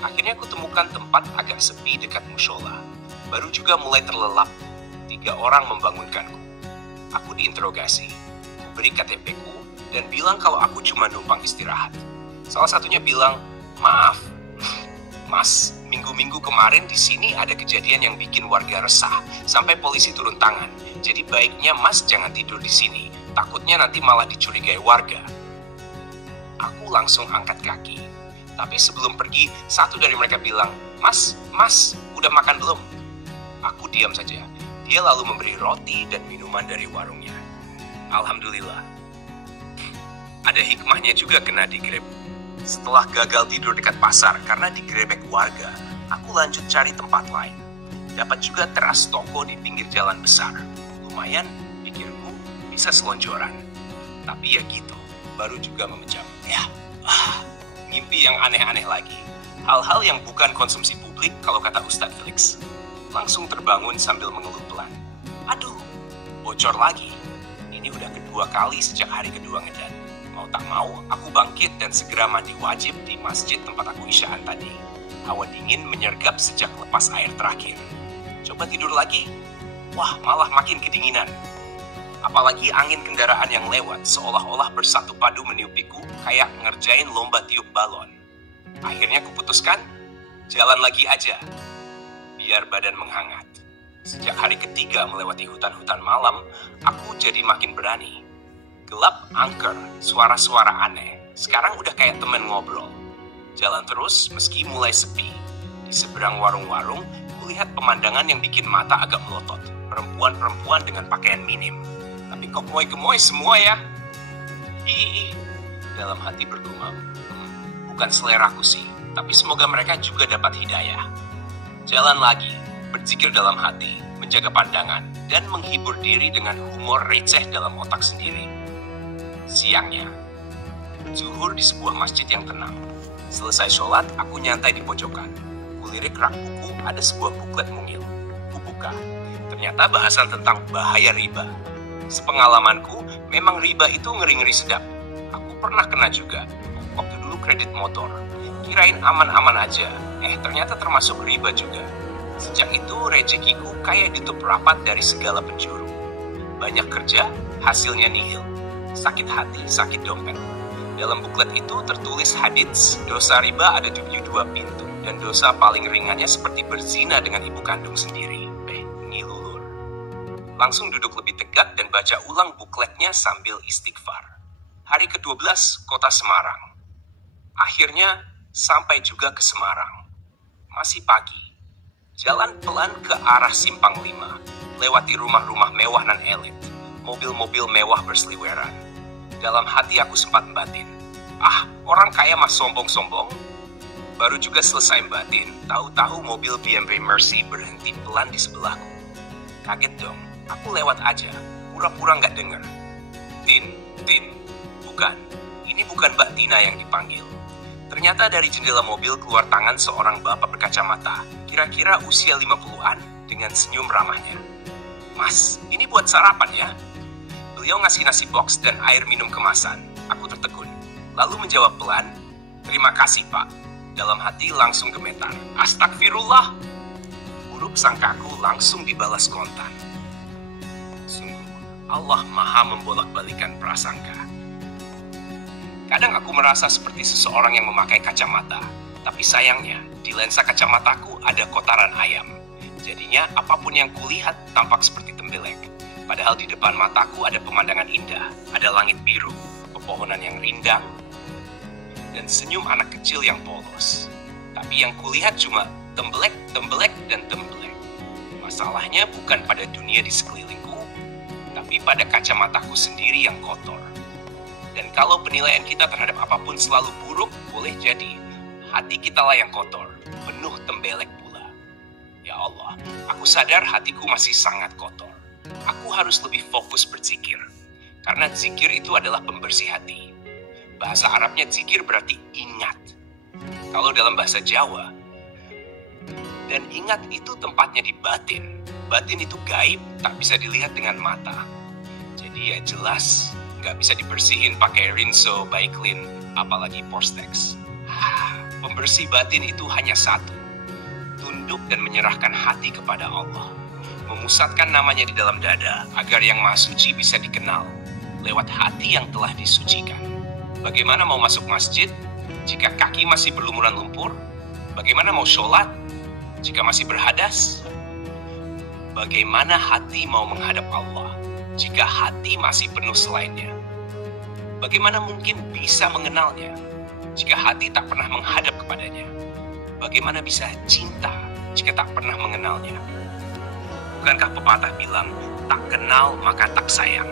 Akhirnya aku temukan tempat agak sepi dekat mushola. Baru juga mulai terlelap. 3 orang membangunkanku. Aku diinterogasi, beri KTP-ku, dan bilang kalau aku cuma numpang istirahat. Salah satunya bilang, maaf, Mas, minggu-minggu kemarin di sini ada kejadian yang bikin warga resah, sampai polisi turun tangan. Jadi baiknya Mas jangan tidur di sini, takutnya nanti malah dicurigai warga. Aku langsung angkat kaki. Tapi sebelum pergi, satu dari mereka bilang, Mas, udah makan belum? Aku diam saja. Dia lalu memberi roti dan minuman dari warungnya. Alhamdulillah. Ada hikmahnya juga kena digrebek. Setelah gagal tidur dekat pasar karena digrebek warga, aku lanjut cari tempat lain. Dapat juga teras toko di pinggir jalan besar. Lumayan, pikirku, bisa selonjoran. Tapi ya gitu, baru juga memejam. Mimpi yang aneh-aneh lagi. Hal-hal yang bukan konsumsi publik kalau kata Ustadz Felix. Langsung terbangun sambil mengeluh pelan. Aduh, bocor lagi. Ini udah kedua kali sejak hari kedua ngedan. Mau tak mau, aku bangkit dan segera mandi wajib di masjid tempat aku isyaan tadi. Hawa dingin menyergap sejak lepas air terakhir. Coba tidur lagi? Wah, malah makin kedinginan. Apalagi angin kendaraan yang lewat seolah-olah bersatu padu meniupiku kayak ngerjain lomba tiup balon. Akhirnya kuputuskan, jalan lagi aja. Biar badan menghangat. Sejak hari ketiga melewati hutan-hutan malam, aku jadi makin berani. Gelap angker, suara-suara aneh. Sekarang udah kayak temen ngobrol. Jalan terus meski mulai sepi. Di seberang warung-warung, kulihat pemandangan yang bikin mata agak melotot. Perempuan-perempuan dengan pakaian minim. Tapi kok gemoy-gemoy semua ya? Dalam hati bergumam. Bukan seleraku sih, tapi semoga mereka juga dapat hidayah. Jalan lagi, berzikir dalam hati, menjaga pandangan, dan menghibur diri dengan humor receh dalam otak sendiri. Siangnya, zuhur di sebuah masjid yang tenang. Selesai sholat, aku nyantai di pojokan. Kulirik rak buku, ada sebuah buklet mungil. Kubuka. Ternyata bahasan tentang bahaya riba. Sepengalamanku, memang riba itu ngeri-ngeri sedap. Aku pernah kena juga, waktu dulu kredit motor. Kirain aman-aman aja, ternyata termasuk riba juga. Sejak itu, rezekiku kayak ditutup rapat dari segala penjuru. Banyak kerja, hasilnya nihil. Sakit hati, sakit dompet. Dalam buklet itu tertulis hadits, dosa riba ada 72 pintu, dan dosa paling ringannya seperti berzina dengan ibu kandung sendiri. Ngilulur. Langsung duduk lebih tegak dan baca ulang bukletnya sambil istighfar. Hari ke-12, kota Semarang. Akhirnya, sampai juga ke Semarang. Masih pagi. Jalan pelan ke arah Simpang 5. Lewati rumah-rumah mewah nan elit. Mobil-mobil mewah berseliweran. Dalam hati aku sempat batin. Orang kaya mah sombong-sombong. Baru juga selesai batin, tahu-tahu mobil BMW Mercy berhenti pelan di sebelahku. Kaget dong, aku lewat aja. Pura-pura nggak denger. Tin. Bukan. Ini bukan Mbak Tina yang dipanggil. Ternyata dari jendela mobil keluar tangan seorang bapak berkacamata, kira-kira usia 50-an, dengan senyum ramahnya. Mas, ini buat sarapan ya? Beliau ngasih nasi box dan air minum kemasan. Aku tertegun. Lalu menjawab pelan, terima kasih Pak. Dalam hati langsung gemetar. Astagfirullah. Buruk sangkaku langsung dibalas kontan. Sungguh, Allah maha membolak-balikan prasangka. Kadang aku merasa seperti seseorang yang memakai kacamata. Tapi sayangnya, di lensa kacamataku ada kotaran ayam. Jadinya apapun yang kulihat tampak seperti tembelek. Padahal di depan mataku ada pemandangan indah. Ada langit biru, pepohonan yang rindang, dan senyum anak kecil yang polos. Tapi yang kulihat cuma tembelek, dan tembelek. Masalahnya bukan pada dunia di sekelilingku, tapi pada kacamataku sendiri yang kotor. Dan kalau penilaian kita terhadap apapun selalu buruk, boleh jadi hati kita lah yang kotor, penuh tembelek pula. Ya Allah, aku sadar hatiku masih sangat kotor. Aku harus lebih fokus berzikir, karena zikir itu adalah pembersih hati. Bahasa Arabnya zikir berarti ingat. Kalau dalam bahasa Jawa, dan ingat itu tempatnya di batin. Batin itu gaib, tak bisa dilihat dengan mata. Jadi ya jelas, nggak bisa dibersihin pakai rinso, Baiklin, apalagi Porstex. Pembersih batin itu hanya satu, tunduk dan menyerahkan hati kepada Allah, memusatkan namanya di dalam dada agar yang Maha Suci bisa dikenal lewat hati yang telah disucikan. Bagaimana mau masuk masjid jika kaki masih berlumuran lumpur? Bagaimana mau sholat jika masih berhadas? Bagaimana hati mau menghadap Allah jika hati masih penuh selainnya? Bagaimana mungkin bisa mengenalnya jika hati tak pernah menghadap kepadanya? Bagaimana bisa cinta jika tak pernah mengenalnya? Bukankah pepatah bilang, tak kenal maka tak sayang?